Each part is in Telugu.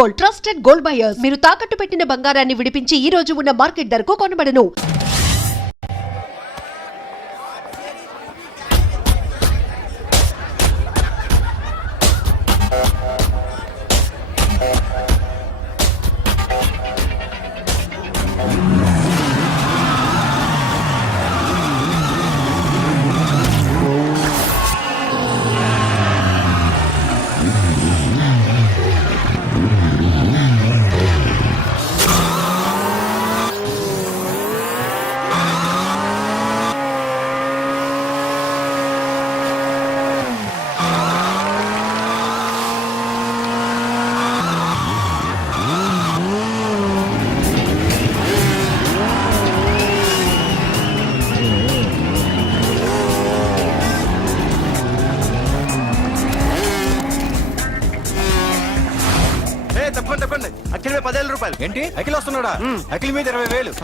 Gold, trusted gold buyers. మీరు తాకట్టు పెట్టిన బంగారాన్ని విడిపించి ఈ రోజు ఉన్న మార్కెట్ ధరకు కొనబడను. తప్పండి అఖిల్ మీద 10,000 రూపాయలు. ఏంటి అఖిల్ వస్తున్నాడా? అఖిల్ మీద 20,000.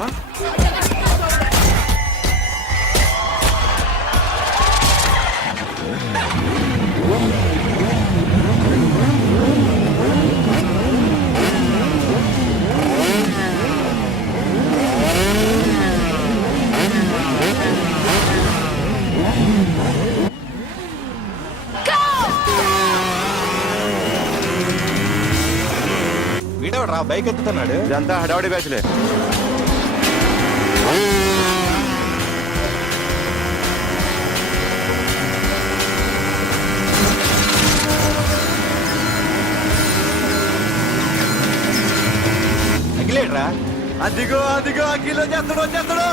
వీడవరా బైక్ ఎత్తుతున్నాడు? ఇదంతా హడావడి బ్యాచ్లే. అఖిలేట్రా? అదిగో అఖిల్ వచ్చేస్తాడు.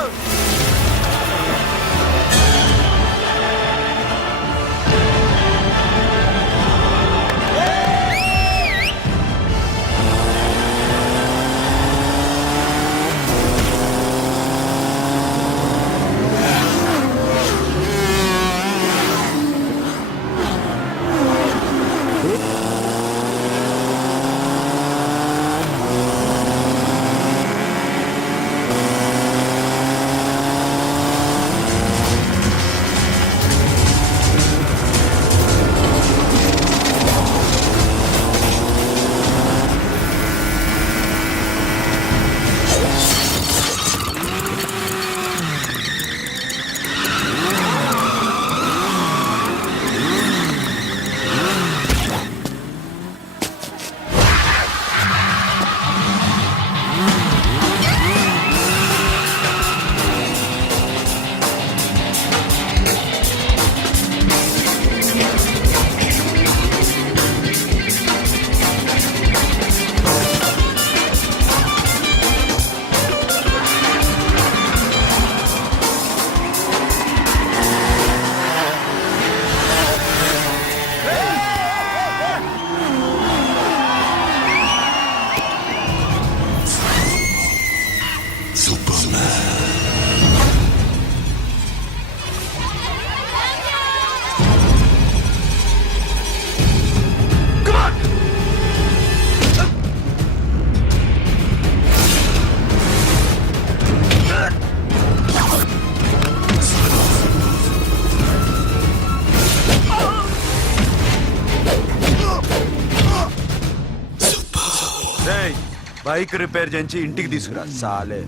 బైక్ రిపేర్ చేయించి ఇంటికి తీసుకురా సాలే.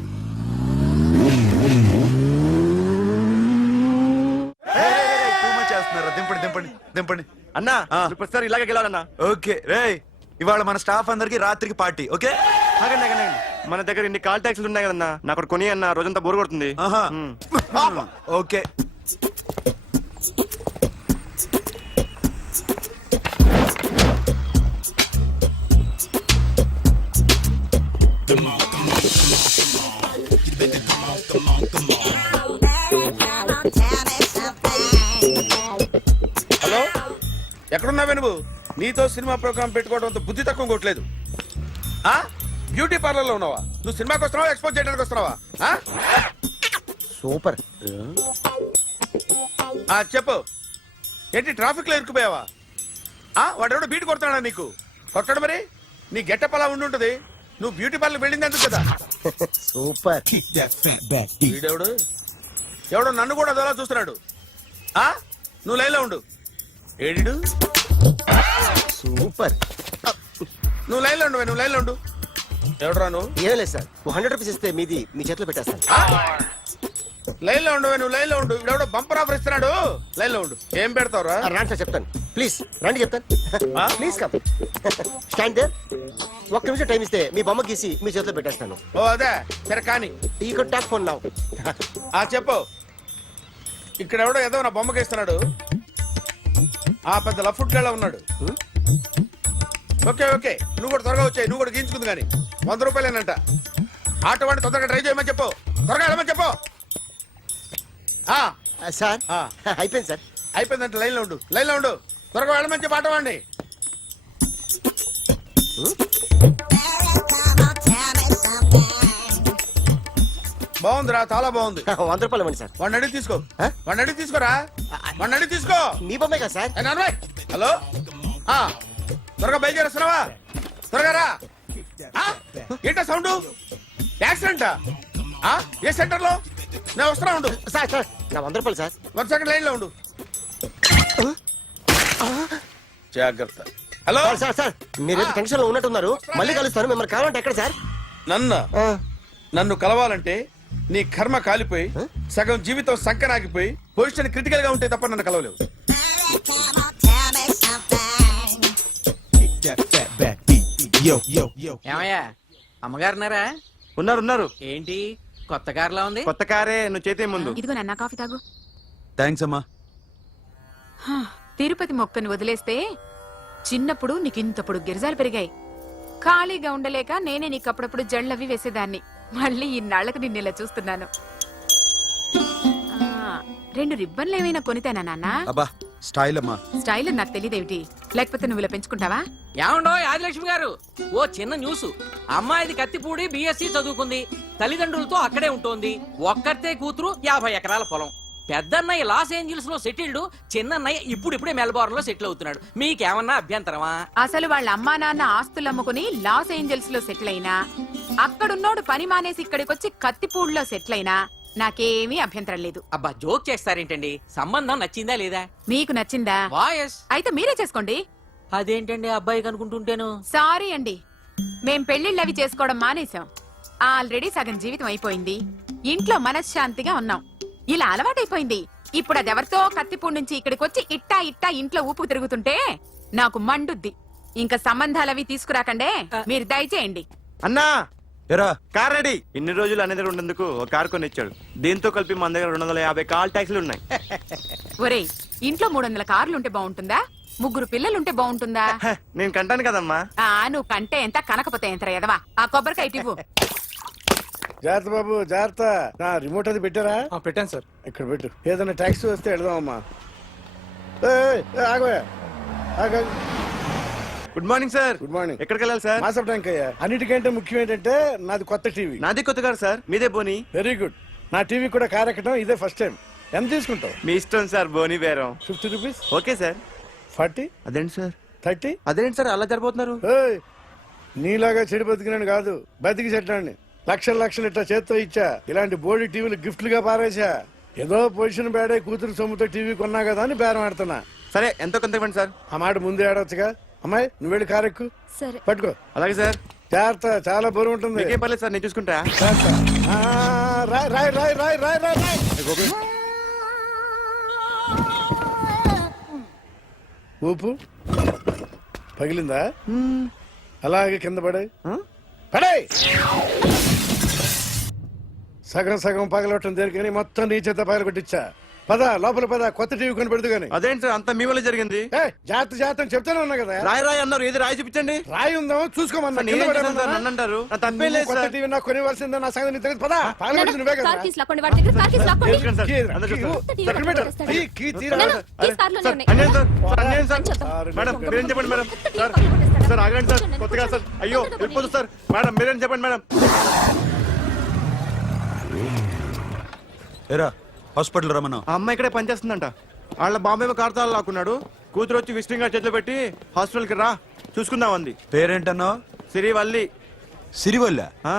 చేస్తున్నారా? దింపండి అన్నా ప్రతిసారి ఇలాగే గెలవాలన్నా. ఓకే రే, ఇవాళ మన స్టాఫ్ అందరికి రాత్రికి పార్టీ. ఓకే ఆగండి. మన దగ్గర ఇన్ని కాల్ ట్యాక్సీలు ఉన్నాయి కదన్నా, నాకు కొని అన్న రోజంతా బోరు కొడుతుంది. ఓకే హలో, ఎక్కడున్నావే నువ్వు? నీతో సినిమా ప్రోగ్రామ్ పెట్టుకోవడంతో బుద్ధి తక్కువ కొట్టలేదు. బ్యూటీ పార్లర్ లో ఉన్నావా? నువ్వు సినిమాకి వస్తున్నావా, ఎక్స్పోజ్ చేయడానికి వస్తున్నావా? సూపర్. చెప్పు, ఏంటి ట్రాఫిక్ లో ఇరుక్కుపోయావా? వాడెవడో బీట్ కొడతాడా నీకు? కొట్టాడు మరి. నీ గెట్టప్ అలా ఉండుంటది. నువ్వు బ్యూటీ పార్లర్ వెళ్ళింది ఎందుకు కదా? సూపర్. వీడెవడు? ఎవడో నన్ను కూడా అదోలా చూస్తున్నాడు. నువ్వు లైన్లో ఉండు. ఏడు సూపర్. నువ్వు లైన్లో ఉండు నువ్వు లైన్లో ఉండు. ఎవడరా నువ్వు? ఏం లేదు సార్ 100 రూపీస్ ఇస్తే మీది మీ చేతిలో పెట్టేస్తాను. లైన్లో ఉండు నువ్వు లైన్లో ఉండు. ఇవిడెవడో బంపర్ ఆఫర్ ఇస్తున్నాడు. లైన్లో ఉండు. ఏం పెడతావురా? రాండి సార్ చెప్తాను. ప్లీజ్ రండి చెప్తాను. Please come. Stand there. ఒక్క నిమిషం టైం ఇస్తే మీ బొమ్మ గీసి మీ చేతిలో పెట్టేస్తాను. ఓ అదే సరే కానీ ఈ కుడ్ టాక్ ఫోన్ నౌ. చెప్పు. ఇక్కడ ఎవడో ఏదో నా బొమ్మకి ఇస్తున్నాడు. పెద్ద లఫుట్ గేళ ఉన్నాడు. ఓకే ఓకే నువ్వు కూడా త్వరగా వచ్చాయి. నువ్వు కూడా గీంచుకుంది కానీ 100 రూపాయలేనంట. ఆటో వాడిని తొందరగా ట్రై చేయమని చెప్పు. త్వరగా వెళ్ళమని చెప్పు. సార్ అయిపోయింది సార్. అయిపోయిందంటే లైన్లో ఉండు లైన్లో ఉండు. త్వరగా వెళ్ళమని చెప్పు ఆటో వాడిని. బాగుందిరా చాలా బాగుంది. 100 రూపాయలు ఇవ్వండి సార్. వాడిని అడిగి తీసుకో. వాడిని అడిగి తీసుకోరా. వాడిని అడిగి తీసుకో. మీ బొమ్మే కదా సార్. హలో త్వరగా బయలుదేరేస్తున్నావా? త్వరగా రా. ఏంటా సౌండ్? యాక్సిడెంటా? ఏ సెంటర్ లో? నేను వస్తున్నా ఉండు. సార్ సార్ నా 100 రూపాయలు సార్. 1 సెకండ్ లైన్ లో ఉండు. జాగ్రత్త. హలో సార్ సార్ సార్ మీరు టెన్షన్ లో ఉన్నట్టున్నారు. మళ్ళీ కలుస్తాను. మిమ్మల్ని కావాలంటే ఎక్కడ సార్? నన్ను కలవాలంటే నీ కర్మ కాలిపోయి సగం జీవితం సంకనాగిపోయి పొజిషన్ క్రిటికల్ గా ఉంటే తప్ప నన్ను కలవలేవు. ఏమయ్యా అమ్మగారున్నారా? ఉన్నారు. ఏంటి కొత్త కారులా ఉంది? కొత్త కారే, నువ్వు చేతే ముందు. ఇదిగో నాన్న కాఫీ తాగు. థ్యాంక్స్ అమ్మా. తిరుపతి మొక్కను వదిలేస్తే చిన్నప్పుడు నీకు ఇంతప్పుడు గిరిజాలు పెరిగాయి. ఖాళీగా ఉండలేక నేనే నీకు అప్పుడప్పుడు జళ్ళవి వేసేదాన్ని. మళ్ళీ ఇన్నాళ్లకు నిన్ను ఇలా చూస్తున్నాను. 2 రిబ్బన్లు ఏమైనా కొనితేనా నాన్న? అబ్బా స్టైల్ అమ్మా. స్టైల్ నాకు తెలియదేమిటి? లేకపోతే నువ్వు ఇలా పెంచుకుంటావా? ఏమండో ఆదిలక్ష్మి గారు, ఓ చిన్న న్యూస్. అమ్మాయిది కత్తిపూడి బిఎస్సి చదువుకుంది. తల్లిదండ్రులతో అక్కడే ఉంటోంది. ఒక్కతే కూతురు, 50 ఎకరాల పొలం. పెద్దన్నయ్య లాస్ ఏంజల్స్ లో సెటిల్డ్, చిన్నన్నయ్య ఇప్పుడిప్పుడే మెల్బోర్న్ లో సెటిల్ అవుతున్నాడు. మీకేమన్నా అభ్యంతరమా? అసలు వాళ్ళ అమ్మా నాన్న ఆస్తులు అమ్ముకుని లాస్ ఏంజల్స్ లో సెటిల్ అయినా, అక్కడున్నోడు పని మానేసి ఇక్కడికొచ్చి కత్తిపూడిలో సెటిల్ అయినా నాకేమీ అభ్యంతరం లేదు. అబ్బా జోక్ చేస్తారేంటండి? సంబంధం నచ్చిందా లేదా? మీకు నచ్చిందా? వాయస్ అయితే మీరే చేసుకోండి. అదేంటండి అబ్బాయి కనుకుంటుంటేను? సారీ అండి, మేం పెళ్లిళ్ళవి చేసుకోవడం మానేశాం. ఆల్రెడీ సగం జీవితం అయిపోయింది. ఇంట్లో మనశ్శాంతిగా ఉన్నాం. ఇలా అలవాటైపోయింది. ఇప్పుడు అదెవరితో కత్తిపూడి నుంచి ఇక్కడికొచ్చి ఇట్టా ఇంట్లో ఊపుకు తిరుగుతుంటే నాకు మండుద్ది. ఇంకా సంబంధాలవి తీసుకురాకండే, మీరు దయచేయండి. అన్నా ఎరా కార్ రెడీ. ఇన్ని రోజులు అనే దగ్గర ఉండేందుకు ఒక కార్ కొని ఇచ్చాడు. దీంతో కలిపి మన దగ్గర 250 కాల్ ట్యాక్సీలు ఉన్నాయి. ఒరేయ్, ఇంట్లో 300 కార్లుంటే బాగుంటుందా? 3 పిల్లలుంటే బాగుంటుందా? నేను కంటాను కదమ్మా. నువ్వు కంటే ఎంత కనకపోతే ఎంత ఎదవా. ఆ కొబ్బరికాయ ఇవ్వు. జాగ్రత్త బాబు జాగ్రత్త. నా రిమోట్ అది పెట్టారా? పెట్టాను సార్. ఇక్కడ పెట్టు. ఏదైనా ట్యాక్సీ వస్తే వెళదామమ్మా. ఆగోయా ఆగ. Good morning sir. Good morning. ఎక్కడికి వెళ్ళాలి సార్? మాసప్ ట్యాంక్ అయ్యా. అన్నిటికంటే ముఖ్యం ఏంటంటే నాది కొత్త టీవీ. నాది కొత్త కారు సార్, మీదే బోని. Very good. నా టీవీ కూడా కార్ ఎక్కడం ఇదే ఫస్ట్ టైం. ఎంత తీసుకుంటావు? మీ ఇష్టం సార్, బోని బేరం. 50 రూపీస్. Okay sir. 40. అదేంటి సార్? 30. అదేంటి సార్ అలా జరిపోతున్నారు? నీలాగా చెడు బతికినాను కాదు, బతికి చెట్టాన్ని. లక్షలు ఇట్లా చేత్తో ఇచ్చా. ఇలాంటి బోడి టీవీలు గిఫ్ట్లుగా పారేసా. ఏదో పొజిషన్ బేడే కూతురు సొమ్ముతో టీవీ కొన్నా కదా అని బేరం ఆడుతున్నా. సరే ఎంతో కొంత ఇవ్వండి సార్. ఆ మాట ముందే ఆడవచ్చుగా. అమ్మాయి నువ్వు వెళ్ళి కారు ఎక్కు. సరే. పట్టుకో. అలాగే సార్. జాగ్రత్త, చాలా బరువు ఉంటుంది. మీకేం పర్లేదు సార్, నేను చూసుకుంటా. రాయ్. ఊపు పగిలిందా? అలాగే కింద పడే. సగం పగలవటం దేనికని మొత్తం నీ చేత పగల కొట్టించా. పద లోపల పద, కొత్త టీవీ కొని పెడదు గాని. అదేంటి సార్ అంతా మీ వల్ల జరిగింది? జాగ్రత్త చెప్తానే ఉన్నా కదా. రాయి అన్నారు, ఏది రాయి చూపించండి. రాయి ఉందో చూసుకోమన్నా. నన్ను అంటారు, నా తప్పేం లేదు కొత్త సార్. టీవీ నాకు కొనివ్వాల్సిందే. నా సంగతి నీకు తెలియదు. పద పగలగొట్టింది నువ్వే కదా. తీసుకోండి సార్. అందరూ చూస్తారు. అన్యాయం సార్. మేడం మీరేం చెప్పండి మేడం. సార్ ఆగండి సార్, కొత్తగా సార్. అయ్యో వెళ్ళిపోతుంది సార్. మేడం మీరేం చెప్పండి మేడం. ఎరా హాస్పిటల్ రమ్మన్నా. ఆ అమ్మాయి ఇక్కడే పనిచేస్తుందంట. వాళ్ళ బాంబేమో కార్తాలు లాక్కున్నాడు. కూతురు వచ్చి విజిటింగ్ కార్డ్ చేతిలో పెట్టి హాస్పిటల్ కి రా చూసుకుందాం అంది. పేరేంటన్నా? సిరివల్లి. సిరివల్ల? ఆ,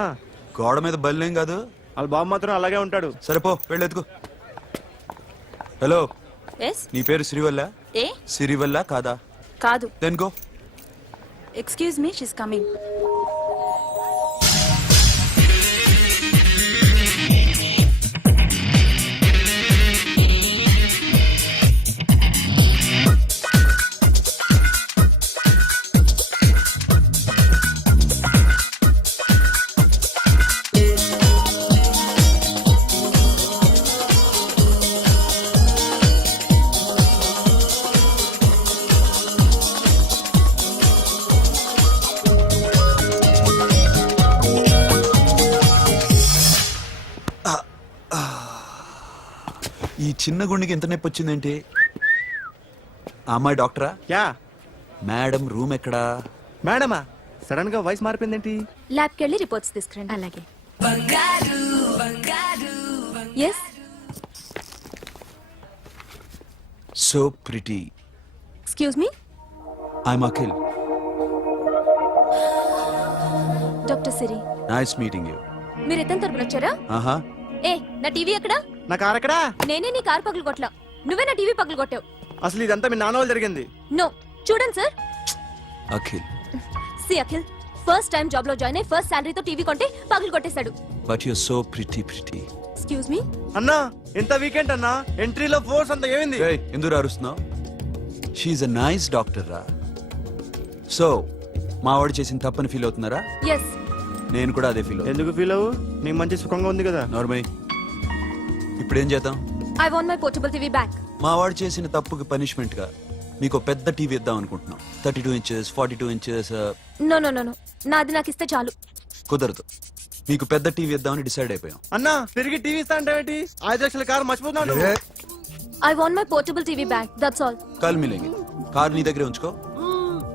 గోడ మీద బల్లేం కాదు. వాళ్ళ బాబు మాత్రం అలాగే ఉంటాడు. సరిపో వెళ్ళెత్తుకో. హలో, ఎస్ నీ పేరు సిరివల్ల? ఏ సిరివల్ల కాదా? కాదు then go. Excuse me, she's coming. ఈ చిన్న గుండెకి ఎంత నొప్పి వచ్చిందేంటి? ఆ అమ్మాయి డాక్టరా? యా మేడం రూమ్ ఎక్కడా? మేడమా సడన్ గా వాయిస్ మారిపోయిందేంటి? ల్యాబ్కి వెళ్ళి రిపోర్ట్స్ తీసుకురండి. అలాగే. Yes. So pretty. Excuse me. I'm Akhil. Doctor Siri. Nice meeting you. మీరు ఎత్తని తరపున వచ్చారా? ఆహా. ఏ నా టీవీ ఎక్కడా? నా కార్ ఎక్కడా? నేనే నీ కార్ పగలు కొట్టలా, నువ్వే నా టీవీ పగలు కొట్టావు. అసలు ఇదంతా మీ నాన్న వాళ్ళు జరిగింది. నో, చూడండి sir. Akhil. See Akhil, first time job లో జాయిన్ అయ్యి ఫస్ట్ శాలరీతో టీవీ కొంటే పగలు కొట్టేశాడు. But you so pretty. Excuse me. అన్నా ఎంత వీకెండ్ అన్నా, ఎంట్రీలో ఫోర్స్ అంత ఏమైంది? ఏయ్, ఎందుకు అరుస్తున్నావు? షీఈ్ అ నైస్ డాక్టర్ రా. సో మా వాడు చేసిన తప్పని ఫీల్ అవుతున్నారా? ఎస్. నేను కూడా అదే ఫీల్ అవుతున్నా. ఎందుకు ఫీల్ అవ్వు, నీకు మంచి సుఖంగా ఉంది కదా. నార్మల్. ఇప్పుడేం చేద్దాం? I want my portable TV back. మా వాడు చేసిన తప్పుకి పనిష్మెంట్ గా మీకు పెద్ద టీవీ ఇద్దాం అనుకుంటున్నాం. 32 inches, 42 inches. No no no no, నాది నాకు ఇస్తే చాలు. కుదరదు. మీకు పెద్ద టీవీ ఇద్దామని డిసైడ్ అయిపోయాం. అన్నా తిరిగి టీవీ ఇస్తా అంటే 5 లక్షల కారు మర్చిపోతున్నాడు. I want my portable TV back, that's all. కల్ మిలేంగి. కార్ నీ దగ్గరే ఉంచుకో.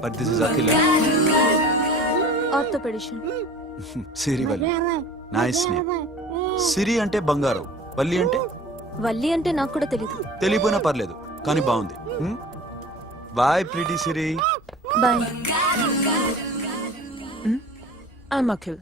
But this is Akhil. Orthopedician. Siri Valli. Nice name. Siri అంటే బంగారం, వల్లి అంటే? వల్లి అంటే నాకు కూడా తెలీదు. తెలియపోయినా పర్లేదు, కానీ బాగుంది. Bye pretty Siri. Bye. I'm Akhil.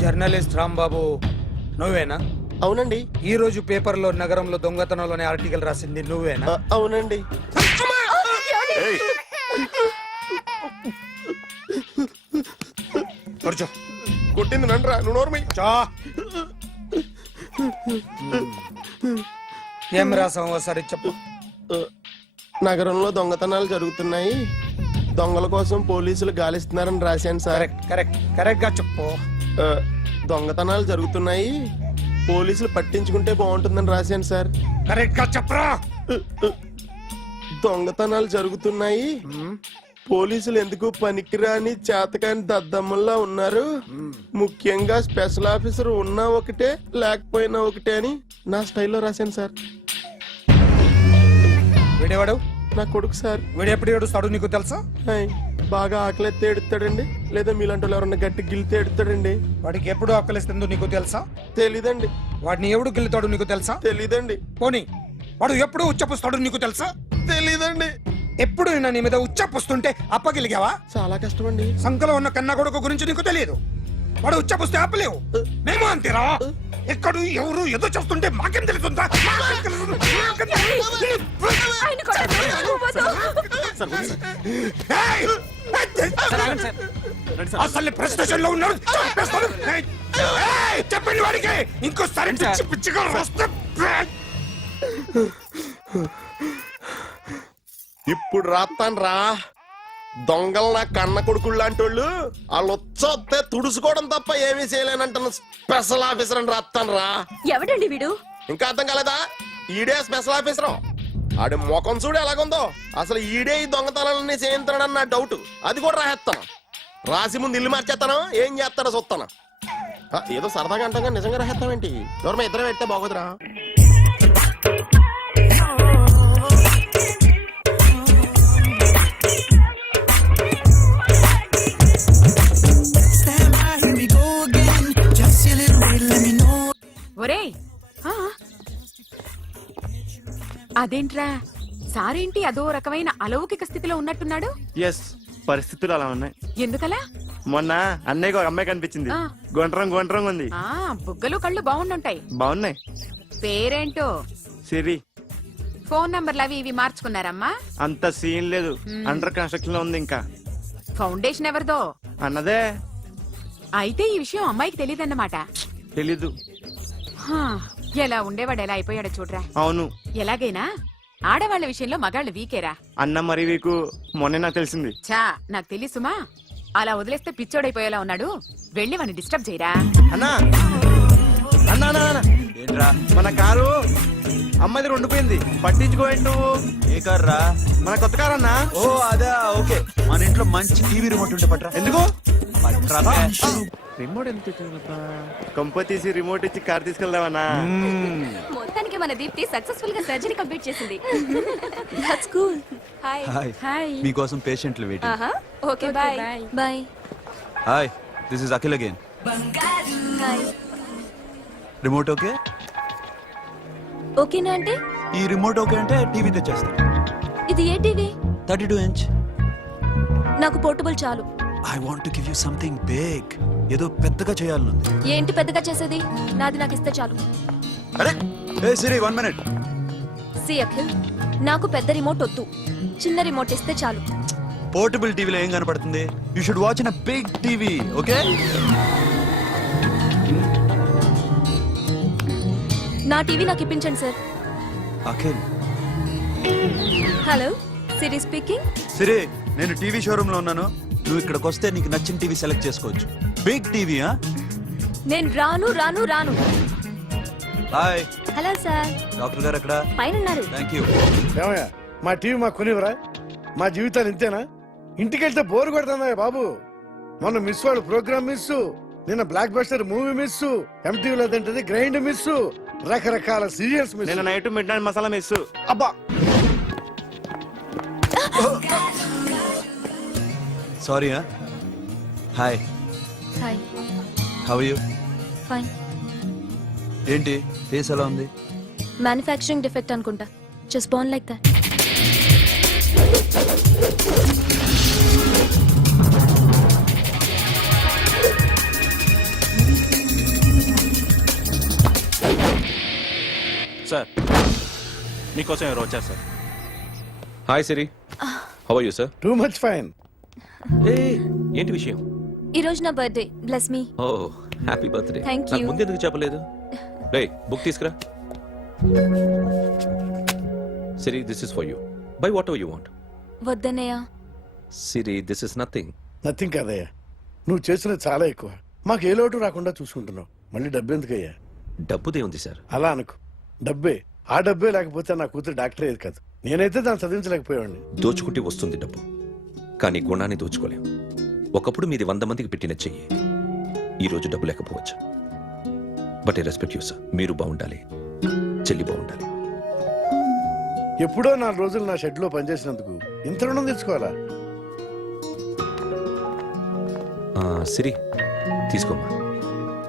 Journalist Rambabu నువ్వేనా? అవునండి. ఈ రోజు పేపర్లో నగరంలో దొంగతనంలోనే ఆర్టికల్ రాసింది నువ్వేనా? అవునండి. ఏయ్, కూర్చో. కొట్టింది నండ్రా, నువ్వు నోర్మి. చా. ఏం రాసావు ఒకసారి చెప్పు. నగరంలో దొంగతనాలు జరుగుతున్నాయి, దొంగల కోసం పోలీసులు గాలిస్తున్నారని రాశాను సార్. కరెక్ట్ గా చెప్పు. దొంగతనాలు జరుగుతున్నాయి, పోలీసులు పట్టించుకుంటే బాగుంటుందని రాశాను సార్. కరెక్ట్ గా చెప్పరా. దొంగతనాలు జరుగుతున్నాయి, పోలీసులు ఎందుకు పనికిరాని చేతకాని దద్దమ్మల్లా ఉన్నారు, ముఖ్యంగా స్పెషల్ ఆఫీసర్ ఉన్నా ఒకటే లేకపోయినా ఒకటే అని నా స్టైల్లో రాశాను సార్. వీడేవాడు? నా కొడుకు సార్. వీడు ఎప్పుడు ఏడుస్తాడు నీకు తెలుసా? హాయ్, బాగా ఆకలిస్తే ఏడుస్తాడండి, లేదా మీలాంటి వాళ్ళు ఎవరన్నా గట్టి గిల్లితే ఏడుస్తాడండి. వాడికి ఎప్పుడు ఆకలిస్తుందో నీకు తెలుసా? తెలీదండి. వాడిని ఎవడు గిల్లుతాడు నీకు తెలుసా? తెలీదండి. పోనీ వాడు ఎప్పుడు ఉచ్చపుస్తాడు నీకు తెలుసా? తెలీదండి. ఎప్పుడు నేను నీ మీద ఉచ్చపుస్తుంటే అప్పగిలిగావా? చాలా కష్టం అండి. సంకలో ఉన్న కన్న కొడుకు గురించి నీకు తెలియదు. వాడు ఉచ్చపుస్తే ఆపలేవు. మేము అంతేరా. ఎక్కడు ఎవరు ఏదో చేస్తుంటే మాకేం తెలుస్తుందా? ఏయ్! అసలు ప్రెస్ స్టేషన్ లో ఉన్నాడు. చంపేస్తాను. ఏయ్! చెప్పండి వాడికి ఇంకోసారి పిచ్చి పిచ్చిగా వస్తే ఇప్పుడు రాత్తాను రా. దొంగలు నా కన్న కొడుకులు లాంటి వాళ్ళు వాళ్ళు వచ్చొస్తే తుడుచుకోవడం తప్ప ఏమీ చేయలేనంటున్న స్పెషల్ ఆఫీసర్ అని రాత్తాను రా. ఎవడండి వీడు? ఇంకా అర్థం కాలేదా? ఈడే స్పెషల్ ఆఫీసర్. ఆడి ముఖం చూడు ఎలాగుందో. అసలు ఈడే ఈ దొంగతనాలన్నీ చేయించాడని నా డౌట్. అది కూడా రాసేస్తాను. రాసి ముందు ఇల్లు మార్చేస్తాను, ఏం చేస్తాడో చూస్తాను. ఏదో సరదాగా అంటాం కానీ నిజంగా రాసేస్తామేంటి? ఎవరు మా ఇద్దరం పెడితే బాగోదురా. ఒరేయ్, ఆ? అదేంట్రా సారేంటి అదో రకమైన అలౌకిక స్థితిలో ఉన్నట్టున్నాడు? ఎస్, పరిస్థితులు అలా ఉన్నాయి. ఎందుకలా? మొన్న అన్నయ్యకు ఒక అమ్మాయి కనిపించింది. ఆ. గుండ్రం ఉంది. ఆ బుగ్గలు కళ్ళు బాగుండుంటాయి. బాగున్నాయి. పేరేంటో? సిరి. ఫోన్ నంబర్లు అవి ఇవి మార్చుకున్నారమ్మా? అంత సీన్ లేదు, అండర్ కన్స్ట్రక్షన్ లో ఉంది. ఇంకా ఫౌండేషన్ ఎవరిదో? అన్నదే. అయితే ఈ విషయం అమ్మాయికి తెలియదన్నమాట. తెలీదు. హా, ఎలా ఉండేవాడు ఎలా అయిపోయాడో చూడరా. అవును. ఎలాగైనా ఆడవాళ్ల విషయంలో మగాళ్ళు వీకేరా. అన్న మరి వీకు మొన్నే నాకు తెలిసింది. చా, నాకు తెలుసుమా. అలా వదిలేస్తే పిచ్చోడైపోయేలా ఉన్నాడు. వెళ్ళి వాడిని డిస్టర్బ్ చేయరా. అన్నా అన్నా అన్నా అన్నా. ఏంట్రా? మన కారు అమ్మాయిది ఉండిపోయింది, పట్టించుకోండి నువ్వు. ఏ కార్ రా? మన కొత్త కారు అన్నా. ఓ అదా, ఓకే. మన ఇంట్లో మంచి టీవీ రిమోట్ ఉంటే పట్రా. ఎందుకు? పట్రా. రిమోట్ ఎంత కంప తీసి రిమోట్ ఇచ్చి కార్ తీసుకెళ్దామన్నా. మొత్తానికి మన దీప్తి సక్సెస్ఫుల్ గా సర్జరీ కంప్లీట్ చేసింది. That's cool. Hi. Hi. Hi. మీకోసం పేషెంట్లు వెయిటింగ్. ఆహా, okay bye. Bye. Hi, this is Akhil again. Hi. Remote okay? ఓకేనా అంటే? ఈ రిమోట్ ఓకే అంటే టీవీ తెచ్చేస్తా. ఇది ఏ టీవీ? 32 inch. నాకు పోర్టబుల్ చాలు. I want to give you something big. ఏదో పెద్దగా చేయాలనుంది. ఏంటి పెద్దగా చేసేది? నాది నాకు ఇస్తే చాలు. అరే ఏ సిరి, 1 minute. సి అఖిల్, నాకు పెద్ద రిమోట్ వద్దు, చిన్న రిమోట్ ఇస్తే చాలు. పోర్టబుల్ టీవీలో ఏం కనపడుతుంది? You should watch in a big TV, okay? నా టీవీ నాకు ఇప్పించండి sir. Akhil. Hello, Siri speaking. Siri, నేను టీవీ షోరూమ్ లో ఉన్నాను. నువ్వు ఇక్కడికి వస్తే నీకు నచ్చిన టీవీ సెలెక్ట్ చేసుకోవచ్చు. Big TV. నేను రాను రాను రాను. హాయ్. Hello sir. డాక్టర్ గారు ఎక్కడ? పైన ఉన్నారు. Thank you. ఏమయ్యా, మా టీవీ మాకు కొనివరా? మా జీవితాలు ఇంతేనా? ఇంటికెళ్తే బోరు కొడుతుందా బాబు? మొన్న మిస్ వాళ్ళు ప్రోగ్రామ్ మిస్, నిన్న బ్లాక్ బస్టర్ మూవీ మిస్, ఎంటీవీలో తింటది గ్రైండ్ మిస్, రకరకాల సీరియల్స్ మిస్. నేను night midnight masala miss. అబ్బా, sorry. Hi. Hi. How are you? Fine. ఏంటి ఫేస్ ఎలా ఉంది? మ్యానుఫ్యాక్చరింగ్ డిఫెక్ట్ అనుకుంటా. Just born like that. Sir మీకోసం ఎవరు వచ్చారు sir? Hi Siri, how are you sir? Too much fine. ఏంటి విషయం? ఈ రోజు నా birthday, bless me. Oh happy birthday. Thank నాకు you. ముందు ఎందుకు చెప్పలేదు? రే బుక్ తీసుకురా. Siri, this is for you. By whatever you want. వద్దన్నయ్య. Siri, this is nothing. Nothing కాదయ్యా, నువ్వు చేసినది చాలా ఎక్కువ. మాకు ఏ లోటు రాకుండా చూసుకుంటున్నావు. మళ్ళీ డబ్బు ఎందుకయ్యా? డబ్బుదే ఉంది సార్. అలా అనుకు, డబ్బే. ఆ డబ్బే లేకపోతే నా కూతురు డాక్టర్ అయ్యేది కాదు. నేనైతే దాన్ని చదివించలేకపోయాడిని. దోచుకుంటే వస్తుంది డబ్బు, కానీ గుణాన్ని దోచుకోలేం. ఒకప్పుడు మీది 100 మందికి పెట్టిన చెయ్యి, ఈ రోజు డబ్బు లేకపోవచ్చు. But I respect you sir. మీరు బాగుండాలి, చెల్లి బాగుండాలి. ఎప్పుడో 4 రోజులు నా షెడ్ లో పనిచేసినందుకు ఇంత రుణం తెచ్చుకోవాలా? సిరి, తీసుకోమ్మా.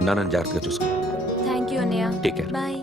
నాన్నని జాగ్రత్తగా చూసుకో. థ్యాంక్ యూ అన్నయ్య. Take care. బాయ్.